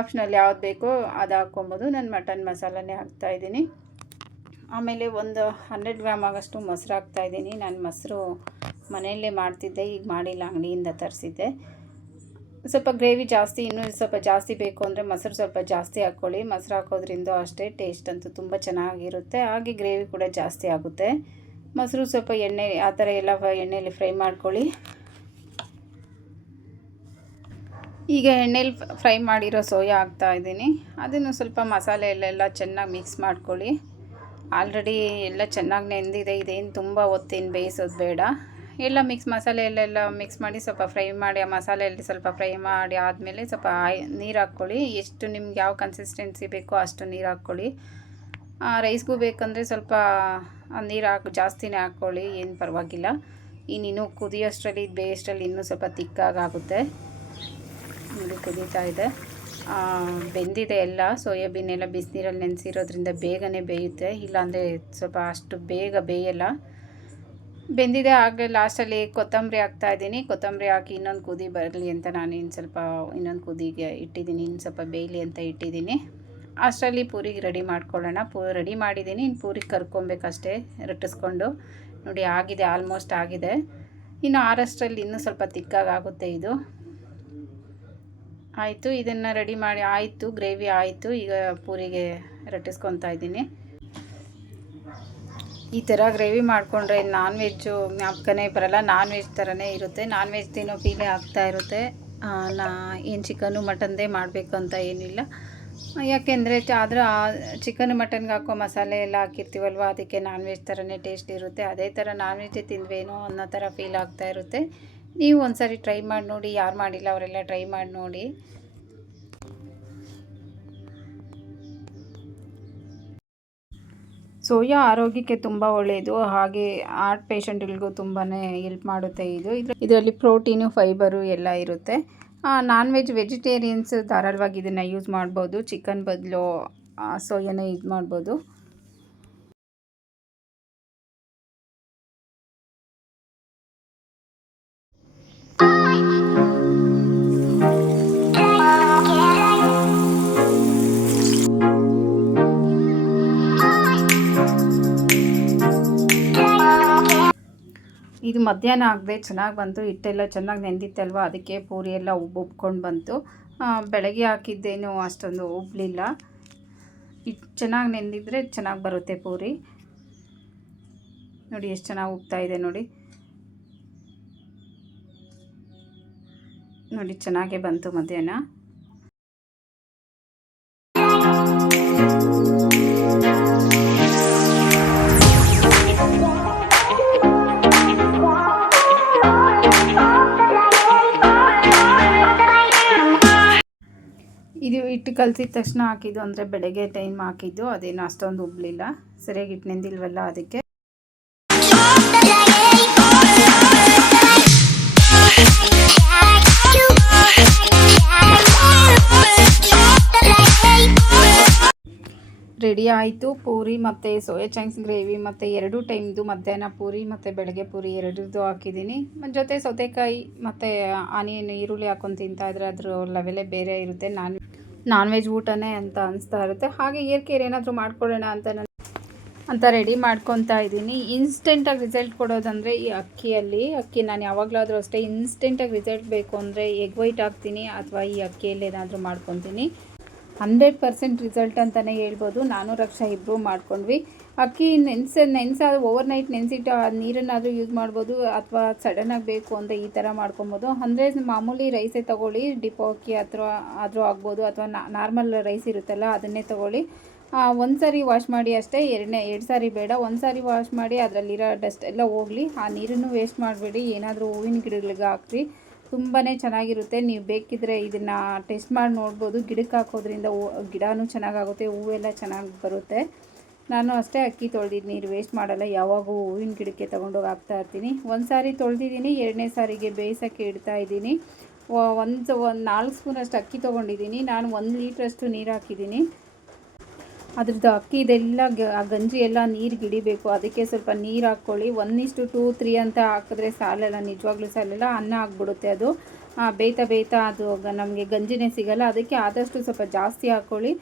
ಆಪ್ಷನಲ್ ಯಾವ್ದು ಬೇಕೋ ಅದು ಹಾಕ್ಕೊಬೋದು. ನಾನು ಮಟನ್ ಮಸಾಲನೇ ಹಾಕ್ತಾಯಿದ್ದೀನಿ. ಆಮೇಲೆ ಒಂದು 100 ಗ್ರಾಮ್ ಆಗೋಷ್ಟು ಮೊಸರು ಹಾಕ್ತಾಯಿದ್ದೀನಿ. ನಾನು ಮೊಸರು ಮನೆಯಲ್ಲೇ ಮಾಡ್ತಿದ್ದೆ, ಈಗ ಮಾಡಿಲ್ಲ, ಅಂಗಡಿಯಿಂದ ತರಿಸಿದ್ದೆ. ಸ್ವಲ್ಪ ಗ್ರೇವಿ ಜಾಸ್ತಿ, ಇನ್ನೂ ಸ್ವಲ್ಪ ಜಾಸ್ತಿ ಬೇಕು ಅಂದರೆ ಮೊಸರು ಸ್ವಲ್ಪ ಜಾಸ್ತಿ ಹಾಕ್ಕೊಳ್ಳಿ. ಮೊಸರು ಹಾಕೋದ್ರಿಂದ ಅಷ್ಟೇ ಟೇಸ್ಟ್ ಅಂತೂ ತುಂಬ ಚೆನ್ನಾಗಿರುತ್ತೆ. ಹಾಗೆ ಗ್ರೇವಿ ಕೂಡ ಜಾಸ್ತಿ ಆಗುತ್ತೆ. ಮೊಸರು ಸ್ವಲ್ಪ ಎಣ್ಣೆ ಆ ಥರ ಎಲ್ಲ ಎಣ್ಣೆಯಲ್ಲಿ ಫ್ರೈ ಮಾಡ್ಕೊಳ್ಳಿ. ಈಗ ಎಣ್ಣೆಲಿ ಫ್ರೈ ಮಾಡಿರೋ ಸೋಯಾ ಹಾಕ್ತಾಯಿದ್ದೀನಿ. ಅದನ್ನು ಸ್ವಲ್ಪ ಮಸಾಲೆಯಲ್ಲೆಲ್ಲ ಚೆನ್ನಾಗಿ ಮಿಕ್ಸ್ ಮಾಡ್ಕೊಳ್ಳಿ. ಆಲ್ರೆಡಿ ಎಲ್ಲ ಚೆನ್ನಾಗಿ ನೆಂದಿದೆ, ಇದೇನು ತುಂಬ ಹೊತ್ತೇನು ಬೇಯಿಸೋದು ಬೇಡ. ಎಲ್ಲ ಮಸಾಲೆಯಲ್ಲೆಲ್ಲ ಮಿಕ್ಸ್ ಮಾಡಿ ಸ್ವಲ್ಪ ಫ್ರೈ ಮಾಡಿ, ಆ ಮಸಾಲೆಯಲ್ಲಿ ಸ್ವಲ್ಪ ಫ್ರೈ ಮಾಡಿ ಆದಮೇಲೆ ಸ್ವಲ್ಪ ನೀರು ಹಾಕ್ಕೊಳ್ಳಿ. ಎಷ್ಟು ನಿಮ್ಗೆ ಯಾವ ಕನ್ಸಿಸ್ಟೆನ್ಸಿ ಬೇಕೋ ಅಷ್ಟು ನೀರು ಹಾಕ್ಕೊಳ್ಳಿ. ರೈಸ್ಗೂ ಬೇಕಂದರೆ ಸ್ವಲ್ಪ ನೀರು ಜಾಸ್ತಿನೇ ಹಾಕ್ಕೊಳ್ಳಿ, ಏನು ಪರವಾಗಿಲ್ಲ. ಇನ್ನೂ ಕುದಿಯೋಷ್ಟರಲ್ಲಿ ಬೇಯೋಷ್ಟರಲ್ಲಿ ಇನ್ನೂ ಸ್ವಲ್ಪ ತಿಕ್ಕಾಗುತ್ತೆ. ನೋಡಿ ಕುದೀತಾ ಇದೆ, ಬೆಂದಿದೆ ಎಲ್ಲ. ಸೋಯಾಬೀನ್ ಎಲ್ಲ ಬಿಸಿನೀರಲ್ಲಿ ನೆನೆಸಿರೋದ್ರಿಂದ ಬೇಗನೆ ಬೇಯುತ್ತೆ, ಇಲ್ಲಾಂದರೆ ಸ್ವಲ್ಪ ಅಷ್ಟು ಬೇಗ ಬೇಯಲ್ಲ. ಬೆಂದಿದೆ. ಆಗ ಲಾಸ್ಟಲ್ಲಿ ಕೊತ್ತಂಬರಿ ಹಾಕ್ತಾಯಿದ್ದೀನಿ. ಕೊತ್ತಂಬರಿ ಹಾಕಿ ಇನ್ನೊಂದು ಕುದಿ ಬರಲಿ ಅಂತ ನಾನು ಇನ್ನೊಂದು ಕುದಿಗೆ ಇಟ್ಟಿದ್ದೀನಿ, ಇನ್ನು ಸ್ವಲ್ಪ ಬೇಯಲಿ ಅಂತ ಇಟ್ಟಿದ್ದೀನಿ. ಅಷ್ಟರಲ್ಲಿ ಪೂರಿಗೆ ರೆಡಿ ಮಾಡ್ಕೊಳ್ಳೋಣ. ರೆಡಿ ಮಾಡಿದ್ದೀನಿ, ಇನ್ನು ಪೂರಿಗೆ ಕರ್ಕೊಬೇಕಷ್ಟೇ ರಟ್ಟಿಸ್ಕೊಂಡು. ನೋಡಿ ಆಗಿದೆ, ಆಲ್ಮೋಸ್ಟ್ ಆಗಿದೆ. ಇನ್ನು ಆರಷ್ಟರಲ್ಲಿ ಇನ್ನೂ ಸ್ವಲ್ಪ ತಿಕ್ಕಾಗುತ್ತೆ ಇದು. ಆಯಿತು, ಇದನ್ನು ರೆಡಿ ಮಾಡಿ ಆಯಿತು, ಗ್ರೇವಿ ಆಯಿತು. ಈಗ ಪೂರಿಗೆ ರಟ್ಟಿಸ್ಕೊತಾ ಇದ್ದೀನಿ. ಈ ಥರ ಗ್ರೇವಿ ಮಾಡಿಕೊಂಡ್ರೆ ನಾನ್ ವೆಜ್ಜು ಜ್ಞಾಪಕನೇ ಬರಲ್ಲ, ನಾನ್ ವೆಜ್ ಥರನೇ ಇರುತ್ತೆ. ನಾನ್ ವೆಜ್ ತಿನ್ನೋ ಫೀಲೇ ಆಗ್ತಾ ಇರುತ್ತೆ. ಏನು ಚಿಕನ್ನು ಮಟನ್ದೇ ಮಾಡಬೇಕು ಅಂತ ಏನಿಲ್ಲ. ಯಾಕೆಂದರೆ ಆದರೆ ಚಿಕನ್ ಮಟನ್ಗೆ ಹಾಕೋ ಮಸಾಲೆ ಎಲ್ಲ ಹಾಕಿರ್ತೀವಲ್ವ, ಅದಕ್ಕೆ ನಾನ್ ವೆಜ್ ಥರನೇ ಟೇಸ್ಟ್ ಇರುತ್ತೆ. ಅದೇ ಥರ ನಾನ್ ವೆಜ್ ತಿಂದ್ವೇನೋ ಅನ್ನೋ ಥರ ಫೀಲ್ ಆಗ್ತಾ ಇರುತ್ತೆ. ನೀವು ಒಂದ್ಸರಿ ಟ್ರೈ ಮಾಡಿ ನೋಡಿ, ಯಾರು ಮಾಡಿಲ್ಲ ಅವರೆಲ್ಲ ಟ್ರೈ ಮಾಡಿ ನೋಡಿ. ಸೋಯಾ ಆರೋಗ್ಯಕ್ಕೆ ತುಂಬ ಒಳ್ಳೆಯದು, ಹಾಗೆ ಹಾರ್ಟ್ ಪೇಷಂಟ್ಗಳಿಗೂ ತುಂಬಾ ಹೆಲ್ಪ್ ಮಾಡುತ್ತೆ. ಇದರಲ್ಲಿ ಪ್ರೋಟೀನು, ಫೈಬರು ಎಲ್ಲ ಇರುತ್ತೆ. ನಾನ್ ವೆಜಿಟೇರಿಯನ್ಸ್ ಧಾರಾಳವಾಗಿ ಇದನ್ನು ಯೂಸ್ ಮಾಡ್ಬೋದು. ಚಿಕನ್ ಬದಲು ಸೋಯಾನೇ ಯೂಸ್ ಮಾಡ್ಬೋದು. ಇದು ಮಧ್ಯಾಹ್ನ ಆಗದೆ ಚೆನ್ನಾಗಿ ಬಂತು. ಹಿಟ್ಟೆಲ್ಲ ಚೆನ್ನಾಗಿ ನೆಂದಿತ್ತಲ್ವ, ಅದಕ್ಕೆ ಪೂರಿ ಎಲ್ಲ ಉಬ್ಕೊಂಡು ಬಂತು. ಬೆಳಗ್ಗೆ ಹಾಕಿದ್ದೇನು ಅಷ್ಟೊಂದು ಉಬ್ಬಲಿಲ್ಲ. ಹಿಟ್ಟು ಚೆನ್ನಾಗಿ ನೆಂದಿದ್ರೆ ಚೆನ್ನಾಗಿ ಬರುತ್ತೆ ಪೂರಿ. ನೋಡಿ ಎಷ್ಟು ಚೆನ್ನಾಗಿ ಉಬ್ತಾ ಇದೆ ನೋಡಿ. ನೋಡಿ ಚೆನ್ನಾಗೇ ಬಂತು ಮಧ್ಯಾಹ್ನ. ಇದು ಹಿಟ್ಟು ಕಲಸಿದ ತಕ್ಷಣ ಹಾಕಿದ್ದು, ಅಂದರೆ ಬೆಳಗ್ಗೆ ಟೈಮ್ ಹಾಕಿದ್ದು, ಅದೇನು ಅಷ್ಟೊಂದು ಉಬ್ಬಲಿಲ್ಲ. ಸರಿಯಾಗಿ ಹಿಟ್ಟು ನೆಂದಿಲ್ವಲ್ಲ ಅದಕ್ಕೆ. ರೆಡಿ ಆಯಿತು ಪೂರಿ ಮತ್ತು ಸೋಯಾ ಚಂಕ್ಸ್ ಗ್ರೇವಿ, ಮತ್ತು 2 ಟೈಮ್ದು ಮಧ್ಯಾಹ್ನ ಪೂರಿ ಮತ್ತು ಬೆಳಗ್ಗೆ ಪೂರಿ ಎರಡರದ್ದು ಹಾಕಿದ್ದೀನಿ. ಜೊತೆ ಸೌತೆಕಾಯಿ ಮತ್ತು ಆನಿಯನ್, ಈರುಳ್ಳಿ ಹಾಕೊಂಡು ತಿಂತಾಯಿದ್ರೆ ಅದ್ರ ಲೆವೆಲೇ ಬೇರೆ ಇರುತ್ತೆ. ನಾನ್ ವೆಜ್ ಊಟನೇ ಅಂತ ಅನಿಸ್ತಾ ಇರುತ್ತೆ. ಹಾಗೆ ಏರ್ಕೇರ್ ಏನಾದರೂ ಮಾಡ್ಕೊಳ್ಳೋಣ ಅಂತ ರೆಡಿ ಮಾಡ್ಕೊತಾ ಇದ್ದೀನಿ. ಇನ್ಸ್ಟೆಂಟಾಗಿ ರಿಸಲ್ಟ್ ಕೊಡೋದಂದರೆ ಈ ಅಕ್ಕಿ ನಾನು ಯಾವಾಗಲಾದರೂ ಅಷ್ಟೇ ಇನ್ಸ್ಟೆಂಟಾಗಿ ರಿಸಲ್ಟ್ ಬೇಕು ಅಂದರೆ ಎಗ್ ವೈಟ್ ಹಾಕ್ತೀನಿ, ಅಥವಾ ಈ ಅಕ್ಕಿಯಲ್ಲಿ ಏನಾದರೂ ಮಾಡ್ಕೊತೀನಿ. 100% ರಿಸಲ್ಟ್ ಅಂತಲೇ ಹೇಳ್ಬೋದು. ನಾನು ರಕ್ಷಾ ಇಬ್ಬರು ಮಾಡ್ಕೊಂಡ್ವಿ. ಅಕ್ಕಿ ನೆನೆಸಾದ ಓವರ್ನೈಟ್ ನೆನೆಸಿಟ್ಟು ಆ ನೀರನ್ನಾದರೂ ಯೂಸ್ ಮಾಡ್ಬೋದು, ಅಥವಾ ಸಡನ್ನಾಗಿ ಬೇಕು ಅಂದರೆ ಈ ಥರ ಮಾಡ್ಕೊಬೋದು. ಅಂದರೆ ಮಾಮೂಲಿ ರೈಸೇ ತೊಗೊಳ್ಳಿ, ಡಿಪೋ ಅಕ್ಕಿ ಆದರೂ ಆಗ್ಬೋದು, ಅಥವಾ ನಾರ್ಮಲ್ ರೈಸ್ ಇರುತ್ತಲ್ಲ ಅದನ್ನೇ ತೊಗೊಳ್ಳಿ. ಒಂದು ಸಾರಿ ವಾಶ್ ಮಾಡಿ ಅಷ್ಟೇ, ಎರಡು ಸಾರಿ ಬೇಡ. ಒಂದು ಸಾರಿ ವಾಶ್ ಮಾಡಿ ಅದರಲ್ಲಿರೋ ಡಸ್ಟ್ ಎಲ್ಲ ಹೋಗಲಿ. ಆ ನೀರನ್ನು ವೇಸ್ಟ್ ಮಾಡಬೇಡಿ. ಏನಾದರೂ ಹೂವಿನ ಗಿಡಗಳಿಗೆ ಹಾಕ್ರಿ, ತುಂಬಾ ಚೆನ್ನಾಗಿರುತ್ತೆ. ನೀವು ಬೇಕಿದ್ದರೆ ಇದನ್ನು ಟೆಸ್ಟ್ ಮಾಡಿ ನೋಡ್ಬೋದು. ಗಿಡಕ್ಕೆ ಹಾಕೋದ್ರಿಂದ ಗಿಡನೂ ಚೆನ್ನಾಗಾಗುತ್ತೆ, ಹೂವೆಲ್ಲ ಚೆನ್ನಾಗಿ ಬರುತ್ತೆ. ನಾನು ಅಷ್ಟೇ ಅಕ್ಕಿ ತೊಳೆದಿದ್ದು ನೀರು ವೇಸ್ಟ್ ಮಾಡಲ್ಲ, ಯಾವಾಗೂ ಹೂವಿನ ಗಿಡಕ್ಕೆ ತೊಗೊಂಡೋಗಿ ಹಾಕ್ತಾ ಇರ್ತೀನಿ. ಒಂದು ಸಾರಿ ತೊಳೆದಿದ್ದೀನಿ, 2ನೇ ಸಾರಿಗೆ ಬೇಯಿಸೋಕ್ಕೆ ಇಡ್ತಾ ಇದ್ದೀನಿ. ಒಂದು 4 ಸ್ಪೂನಷ್ಟು ಅಕ್ಕಿ ತೊಗೊಂಡಿದ್ದೀನಿ. ನಾನು 1 ಲೀಟ್ರಷ್ಟು ನೀರು ಹಾಕಿದ್ದೀನಿ. ಅದ್ರದ್ದು ಅಕ್ಕಿದೆಲ್ಲ ಆ ಗಂಜಿ ಎಲ್ಲ ನೀರಿಗೆ ಹಿಡಿಬೇಕು. ಅದಕ್ಕೆ ಸ್ವಲ್ಪ ನೀರು ಹಾಕ್ಕೊಳ್ಳಿ. 1:2, 3 ಅಂತ ಹಾಕಿದ್ರೆ ಸಾಲಲ್ಲ, ನಿಜವಾಗ್ಲೂ ಸಾಲಲ್ಲ, ಅನ್ನ ಆಗಿಬಿಡುತ್ತೆ. ಅದು ಬೇಯ್ತಾ ಅದು ನಮಗೆ ಗಂಜಿನೇ ಸಿಗಲ್ಲ. ಅದಕ್ಕೆ ಆದಷ್ಟು ಸ್ವಲ್ಪ ಜಾಸ್ತಿ ಹಾಕ್ಕೊಳ್ಳಿ.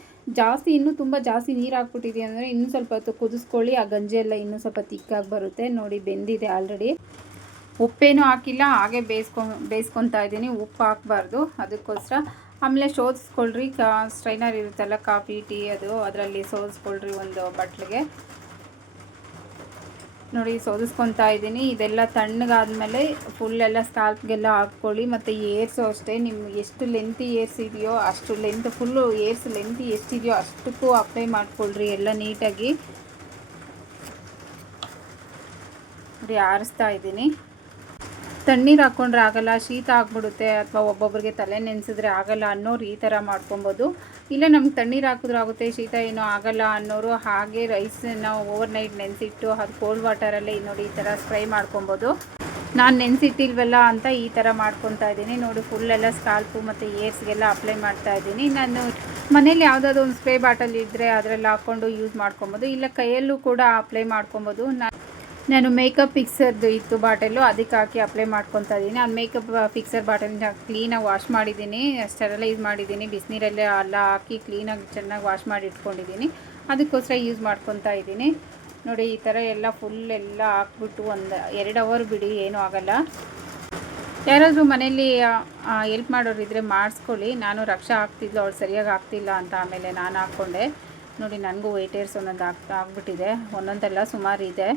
ಇನ್ನೂ ತುಂಬ ಜಾಸ್ತಿ ನೀರು ಹಾಕ್ಬಿಟ್ಟಿದೆ ಅಂದರೆ ಇನ್ನೂ ಸ್ವಲ್ಪ ಹೊತ್ತು ಕುದಿಸ್ಕೊಳ್ಳಿ. ಆ ಗಂಜಿ ಎಲ್ಲ ಇನ್ನೂ ಸ್ವಲ್ಪ ತಿಕ್ಕಾಗಿ ಬರುತ್ತೆ. ನೋಡಿ ಬೆಂದಿದೆ ಆಲ್ರೆಡಿ. ಉಪ್ಪೇನೂ ಹಾಕಿಲ್ಲ, ಹಾಗೆ ಬೇಯಿಸ್ಕೊತಾ ಇದ್ದೀನಿ. ಉಪ್ಪು ಹಾಕಬಾರ್ದು, ಅದಕ್ಕೋಸ್ಕರ. ಆಮೇಲೆ ಶೋಧಿಸ್ಕೊಳ್ರಿ. ಸ್ಟ್ರೈನರ್ ಇರುತ್ತಲ್ಲ, ಕಾಫಿ ಟೀ ಅದರಲ್ಲಿ ಸೋದಿಸ್ಕೊಳ್ರಿ ಒಂದು ಬಟ್ಲಿಗೆ. ನೋಡಿ ಸೋದಿಸ್ಕೊತಾ ಇದ್ದೀನಿ. ಇದೆಲ್ಲ ತಣ್ಣಗಾದ್ಮೇಲೆ ಫುಲ್ಲೆಲ್ಲ ಸ್ಕಾಲ್ಪ್ಗೆಲ್ಲ ಹಾಕ್ಕೊಳ್ಳಿ. ಮತ್ತು ಏರ್ಸು ಅಷ್ಟೇ, ನಿಮ್ಗೆ ಎಷ್ಟು ಲೆಂತಿ ಏರ್ಸ್ ಇದೆಯೋ ಅಷ್ಟು ಫುಲ್ಲು ಏರ್ಸ್ ಲೆಂತಿ ಎಷ್ಟಿದೆಯೋ ಅಷ್ಟಕ್ಕೂ ಅಪ್ಲೈ ಮಾಡ್ಕೊಳ್ರಿ ಎಲ್ಲ ನೀಟಾಗಿ. ನೋಡಿ ಆರಿಸ್ತಾ ಇದ್ದೀನಿ. ತಣ್ಣೀರು ಹಾಕ್ಕೊಂಡ್ರೆ ಆಗಲ್ಲ, ಶೀತ ಆಗಿಬಿಡುತ್ತೆ, ಅಥವಾ ಒಬ್ಬೊಬ್ಬರಿಗೆ ತಲೆ ನೆನೆಸಿದ್ರೆ ಆಗಲ್ಲ ಅನ್ನೋರು ಈ ಥರ ಮಾಡ್ಕೊಬೋದು. ಇಲ್ಲ ನಮ್ಗೆ ತಣ್ಣೀರು ಹಾಕಿದ್ರೂ ಆಗುತ್ತೆ, ಶೀತ ಏನೋ ಆಗಲ್ಲ ಅನ್ನೋರು ಹಾಗೆ ರೈಸನ್ನು ಓವರ್ನೈಟ್ ನೆನೆಸಿಟ್ಟು ಅದು ಕೋಲ್ಡ್ ವಾಟರಲ್ಲೇ ನೋಡಿ ಈ ಥರ ಸ್ಪ್ರೈ ಮಾಡ್ಕೊಬೋದು. ನಾನು ನೆನೆಸಿಟ್ಟಿಲ್ವಲ್ಲ ಅಂತ ಈ ಥರ ಮಾಡ್ಕೊತಾ ಇದ್ದೀನಿ. ನೋಡಿ ಫುಲ್ಲೆಲ್ಲ ಸ್ಕಾಲ್ಪು ಮತ್ತು ಏರ್ಸ್ಗೆಲ್ಲ ಅಪ್ಲೈ ಮಾಡ್ತಾ ಇದ್ದೀನಿ. ನಾನು ಮನೇಲಿ ಯಾವುದಾದ್ರು ಒಂದು ಸ್ಪ್ರೇ ಬಾಟಲ್ ಇದ್ದರೆ ಅದರಲ್ಲಿ ಹಾಕ್ಕೊಂಡು ಯೂಸ್ ಮಾಡ್ಕೊಬೋದು, ಇಲ್ಲ ಕೈಯಲ್ಲೂ ಕೂಡ ಅಪ್ಲೈ ಮಾಡ್ಕೊಬೋದು. ನಾನು ಮೇಕಪ್ ಫಿಕ್ಸರ್ದು ಇತ್ತು ಬಾಟಲು, ಅದಕ್ಕೆ ಹಾಕಿ ಅಪ್ಲೈ ಮಾಡ್ಕೊತಾ ಇದ್ದೀನಿ. ನಾನು ಮೇಕಪ್ ಫಿಕ್ಸರ್ ಬಾಟಲ್ನ ಕ್ಲೀನಾಗಿ ವಾಶ್ ಮಾಡಿದ್ದೀನಿ, ಸ್ಟೆರಲೈಸ್ ಮಾಡಿದ್ದೀನಿ, ಬಿಸಿನೀರಲ್ಲೇ ಎಲ್ಲ ಹಾಕಿ ಕ್ಲೀನಾಗಿ ಚೆನ್ನಾಗಿ ವಾಶ್ ಮಾಡಿ ಇಟ್ಕೊಂಡಿದ್ದೀನಿ. ಅದಕ್ಕೋಸ್ಕರ ಯೂಸ್ ಮಾಡ್ಕೊತಾ ಇದ್ದೀನಿ. ನೋಡಿ ಈ ಥರ ಎಲ್ಲ ಫುಲ್ಲೆಲ್ಲ ಹಾಕ್ಬಿಟ್ಟು ಒಂದು 2 ಅವರ್ ಬಿಡಿ, ಏನೂ ಆಗೋಲ್ಲ. ಯಾರಾದರೂ ಮನೇಲಿ ಹೆಲ್ಪ್ ಮಾಡೋರಿದ್ದರೆ ಮಾಡಿಸ್ಕೊಳ್ಳಿ. ನಾನು ರಕ್ಷಾ ಹಾಕ್ತಿದ್ಲು, ಅವಳು ಸರಿಯಾಗಿ ಆಗ್ತಿಲ್ಲ ಅಂತ ಆಮೇಲೆ ನಾನು ಹಾಕ್ಕೊಂಡೆ. ನೋಡಿ ನನಗೂ ವೈಟ್ ಏರ್ಸ್ ಒಂದೊಂದು ಆಗ್ಬಿಟ್ಟಿದೆ, ಒಂದೊಂದೆಲ್ಲ ಸುಮಾರು ಇದೆ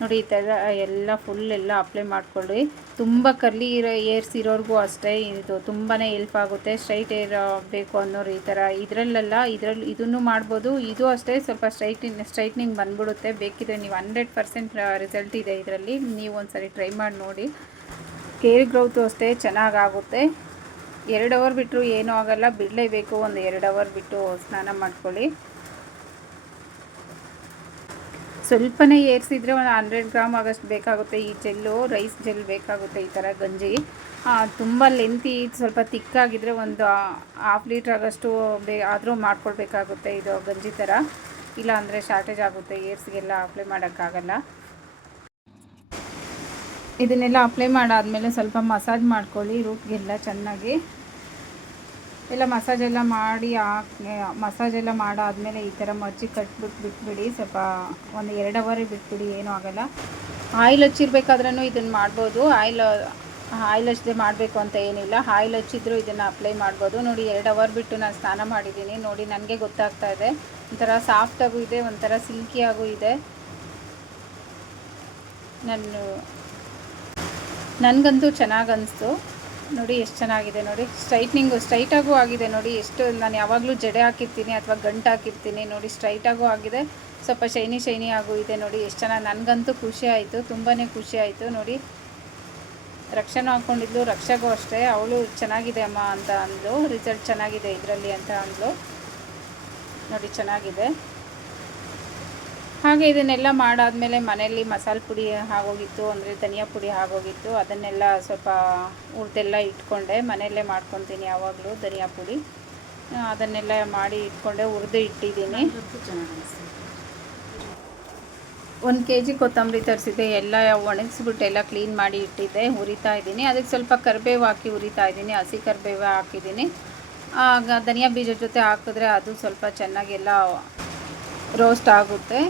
ನೋಡಿ. ಈ ಥರ ಎಲ್ಲ ಫುಲ್ ಎಲ್ಲ ಅಪ್ಲೈ ಮಾಡ್ಕೊಳ್ಳಿ. ತುಂಬ ಕರ್ಲಿ ಏರ್ಸ್ ಇರೋರಿಗೂ ಅಷ್ಟೇ ಇದು ತುಂಬಾ ಹೆಲ್ಪ್ ಆಗುತ್ತೆ. ಸ್ಟ್ರೈಟ್ ಏರ್ ಬೇಕು ಅನ್ನೋರು ಈ ಥರ ಇದರಲ್ಲಿ ಇದನ್ನು ಮಾಡ್ಬೋದು. ಇದು ಅಷ್ಟೇ ಸ್ವಲ್ಪ ಸ್ಟ್ರೈಟ್ನಿಂಗ್ ಬಂದ್ಬಿಡುತ್ತೆ. ಬೇಕಿದ್ರೆ ನೀವು 100% ರಿಸಲ್ಟ್ ಇದೆ ಇದರಲ್ಲಿ, ನೀವು ಒಂದ್ಸರಿ ಟ್ರೈ ಮಾಡಿ ನೋಡಿ. ಕೇರ್ ಗ್ರೋತು ಅಷ್ಟೇ ಚೆನ್ನಾಗಾಗುತ್ತೆ. 2 ಅವರ್ ಬಿಟ್ಟರು ಏನೂ ಆಗೋಲ್ಲ, ಬಿಡಲೇಬೇಕು. ಒಂದು 2 ಅವರ್ ಬಿಟ್ಟು ಸ್ನಾನ ಮಾಡ್ಕೊಳ್ಳಿ. ಸ್ವಲ್ಪನೇ ಏರ್ಸಿದ್ರೆ ಒಂದು 100 ಗ್ರಾಮ್ ಆಗೋಷ್ಟು ಬೇಕಾಗುತ್ತೆ. ಈ ಜೆಲ್ಲು ರೈಸ್ ಜೆಲ್ ಬೇಕಾಗುತ್ತೆ. ಈ ಥರ ಗಂಜಿ ತುಂಬ ಲೆಂತಿ ಸ್ವಲ್ಪ ತಿಕ್ಕಾಗಿದ್ದರೆ ಒಂದು 1/2 ಲೀಟ್ರ್ ಆಗೋಷ್ಟು ಆದರೂ ಮಾಡ್ಕೊಳ್ಬೇಕಾಗುತ್ತೆ ಇದು ಗಂಜಿ ಥರ. ಇಲ್ಲ ಅಂದರೆ ಶಾರ್ಟೇಜ್ ಆಗುತ್ತೆ, ಏರ್ಸ್ಗೆಲ್ಲ ಅಪ್ಲೈ ಮಾಡೋಕ್ಕಾಗಲ್ಲ. ಇದನ್ನೆಲ್ಲ ಅಪ್ಲೈ ಮಾಡಾದಮೇಲೆ ಸ್ವಲ್ಪ ಮಸಾಜ್ ಮಾಡ್ಕೊಳ್ಳಿ ರೂಟ್ಗೆಲ್ಲ ಚೆನ್ನಾಗಿ. ಎಲ್ಲ ಮಸಾಜೆಲ್ಲ ಮಾಡಾದಮೇಲೆ ಈ ಥರ ಮಜ್ಜಿ ಬಿಟ್ಬಿಡಿ. ಸ್ವಲ್ಪ ಒಂದು 2 ಅವರ್ ಬಿಟ್ಬಿಡಿ, ಏನೂ ಆಗೋಲ್ಲ. ಆಯಿಲ್ ಹಚ್ಚಿರ್ಬೇಕಾದ್ರೂ ಇದನ್ನು ಮಾಡ್ಬೋದು. ಆಯಿಲ್ ಹಚ್ಚದೆ ಮಾಡಬೇಕು ಅಂತ ಏನಿಲ್ಲ, ಆಯಿಲ್ ಹಚ್ಚಿದ್ರು ಇದನ್ನು ಅಪ್ಲೈ ಮಾಡ್ಬೋದು. ನೋಡಿ 2 ಅವರ್ ಬಿಟ್ಟು ನಾನು ಸ್ನಾನ ಮಾಡಿದ್ದೀನಿ. ನೋಡಿ ನನಗೆ ಗೊತ್ತಾಗ್ತಾ ಇದೆ, ಒಂಥರ ಸಾಫ್ಟಾಗೂ ಇದೆ, ಒಂಥರ ಸಿಲ್ಕಿಯಾಗೂ ಇದೆ. ನನಗಂತೂ ಚೆನ್ನಾಗಿ ಅನಿಸ್ತು. ನೋಡಿ ಎಷ್ಟು ಚೆನ್ನಾಗಿದೆ ನೋಡಿ. ಸ್ಟ್ರೈಟಾಗೂ ಆಗಿದೆ ನೋಡಿ. ಎಷ್ಟು ನಾನು ಯಾವಾಗಲೂ ಜಡೆ ಹಾಕಿರ್ತೀನಿ ಅಥವಾ ಗಂಟು ಹಾಕಿರ್ತೀನಿ, ನೋಡಿ ಸ್ಟ್ರೈಟಾಗೂ ಆಗಿದೆ, ಸ್ವಲ್ಪ ಶೈನಿ ಆಗೂ ಇದೆ. ನೋಡಿ ಎಷ್ಟು ಚೆನ್ನಾಗಿ, ನನಗಂತೂ ಖುಷಿ ಆಯಿತು, ತುಂಬಾ ಖುಷಿ ಆಯಿತು. ನೋಡಿ ರಕ್ಷಾನೂ ಹಾಕ್ಕೊಂಡಿದ್ಲು, ರಕ್ಷಾಗೂ ಅಷ್ಟೇ, ಅವಳು ಚೆನ್ನಾಗಿದೆ ಅಮ್ಮ ಅಂತ ಅಂದ್ಲು, ರಿಸಲ್ಟ್ ಚೆನ್ನಾಗಿದೆ ಇದರಲ್ಲಿ ಅಂತ ಅಂದ್ಲು. ನೋಡಿ ಚೆನ್ನಾಗಿದೆ. ಹಾಗೆ ಇದನ್ನೆಲ್ಲ ಮಾಡಾದಮೇಲೆ ಮನೆಯಲ್ಲಿ ಮಸಾಲೆ ಪುಡಿ ಆಗೋಗಿತ್ತು, ಅಂದರೆ ಧನಿಯಾ ಪುಡಿ ಆಗೋಗಿತ್ತು. ಅದನ್ನೆಲ್ಲ ಸ್ವಲ್ಪ ಹುರಿದೆಲ್ಲ ಇಟ್ಕೊಂಡೆ. ಮನೆಯಲ್ಲೇ ಮಾಡ್ಕೊತೀನಿ ಯಾವಾಗಲೂ ಧನಿಯಾ ಪುಡಿ. ಅದನ್ನೆಲ್ಲ ಮಾಡಿ ಇಟ್ಕೊಂಡೆ, ಹುರಿದು ಇಟ್ಟಿದ್ದೀನಿ. 1 kg ಕೊತ್ತಂಬರಿ ತರಿಸಿದ್ದೆ, ಎಲ್ಲ ಒಣಗಿಸ್ಬಿಟ್ಟು ಎಲ್ಲ ಕ್ಲೀನ್ ಮಾಡಿ ಇಟ್ಟಿದ್ದೆ, ಹುರಿತಾ ಇದ್ದೀನಿ. ಅದಕ್ಕೆ ಸ್ವಲ್ಪ ಕರಿಬೇವು ಹಾಕಿ ಹುರಿತಾ ಇದ್ದೀನಿ, ಹಸಿ ಕರಿಬೇವು ಹಾಕಿದ್ದೀನಿ. ಆಗ ಧನಿಯಾ ಬೀಜದ ಜೊತೆ ಹಾಕಿದ್ರೆ ಅದು ಸ್ವಲ್ಪ ಚೆನ್ನಾಗೆಲ್ಲ ರೋಸ್ಟ್ ಆಗುತ್ತೆ.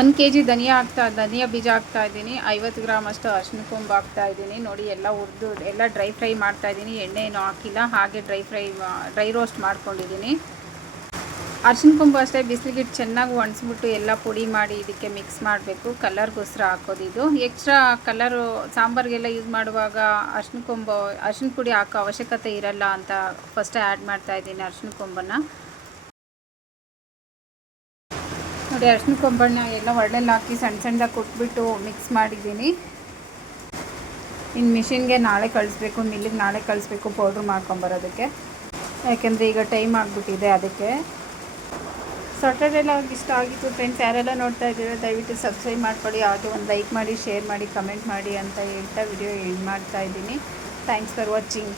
1 kg ಧನಿಯಾ ಬೀಜ ಹಾಕ್ತಾಯಿದ್ದೀನಿ. 50 ಗ್ರಾಮ್ ಅಷ್ಟು ಅರಿಶಿನ ಕೊಂಬು ಹಾಕ್ತಾಯಿದ್ದೀನಿ. ನೋಡಿ ಎಲ್ಲ ಹುರಿದು ಎಲ್ಲ ಡ್ರೈ ಫ್ರೈ ಮಾಡ್ತಾಯಿದ್ದೀನಿ, ಎಣ್ಣೆ ಏನೂ ಹಾಕಿಲ್ಲ, ಹಾಗೆ ಡ್ರೈ ರೋಸ್ಟ್ ಮಾಡ್ಕೊಂಡಿದ್ದೀನಿ. ಅರಿಶಿನ ಕೊಂಬು ಅಷ್ಟೇ ಬಿಸಿಲಿಗಿಟ್ಟು ಚೆನ್ನಾಗಿ ಒಣಸ್ಬಿಟ್ಟು ಎಲ್ಲ ಪುಡಿ ಮಾಡಿ ಇದಕ್ಕೆ ಮಿಕ್ಸ್ ಮಾಡಬೇಕು. ಕಲರ್ಗೋಸ್ಕರ ಹಾಕೋದಿದು. ಎಕ್ಸ್ಟ್ರಾ ಕಲರು ಸಾಂಬಾರಿಗೆಲ್ಲ ಯೂಸ್ ಮಾಡುವಾಗ ಅರಿಶಿನ ಪುಡಿ ಹಾಕೋ ಅವಶ್ಯಕತೆ ಇರಲ್ಲ ಅಂತ ಫಸ್ಟೇ ಆ್ಯಡ್ ಮಾಡ್ತಾಯಿದ್ದೀನಿ ಅರಿಶಿನ ಕೊಂಬನ್ನು. ನೋಡಿ ಅರಿಶಿನ ಕೊಂಬಣ್ಣ ಎಲ್ಲ ಒಳ್ಳೆಲ್ಲ ಹಾಕಿ ಸಣ್ಣದಾಗಿ ಕೊಟ್ಬಿಟ್ಟು ಮಿಕ್ಸ್ ಮಾಡಿದ್ದೀನಿ. ಇನ್ನು ಮಿಷಿನ್ಗೆ ನಾಳೆ ಕಳಿಸ್ಬೇಕು, ಮಿಲ್ಲಿಗೆ ನಾಳೆ ಕಳಿಸ್ಬೇಕು ಪೌಡ್ರ್ ಮಾಡ್ಕೊಂಬರೋದಕ್ಕೆ. ಯಾಕೆಂದರೆ ಈಗ ಟೈಮ್ ಆಗಿಬಿಟ್ಟಿದೆ ಅದಕ್ಕೆ. ಸಾಟರ್ಡೆ ಲಾಗ್ ಇಷ್ಟ ಆಗಿತ್ತು ಫ್ರೆಂಡ್ಸ್. ಯಾರೆಲ್ಲ ನೋಡ್ತಾ ಇದ್ದೀರಾ ದಯವಿಟ್ಟು ಸಬ್ಸ್ಕ್ರೈಬ್ ಮಾಡ್ಕೊಳ್ಳಿ, ಹಾಗೆ ಒಂದು ಲೈಕ್ ಮಾಡಿ, ಶೇರ್ ಮಾಡಿ, ಕಮೆಂಟ್ ಮಾಡಿ ಅಂತ ಹೇಳ್ತಾ ವಿಡಿಯೋ ಎಂಡ್ ಮಾಡ್ತಾ ಇದ್ದೀನಿ. Thanks for watching.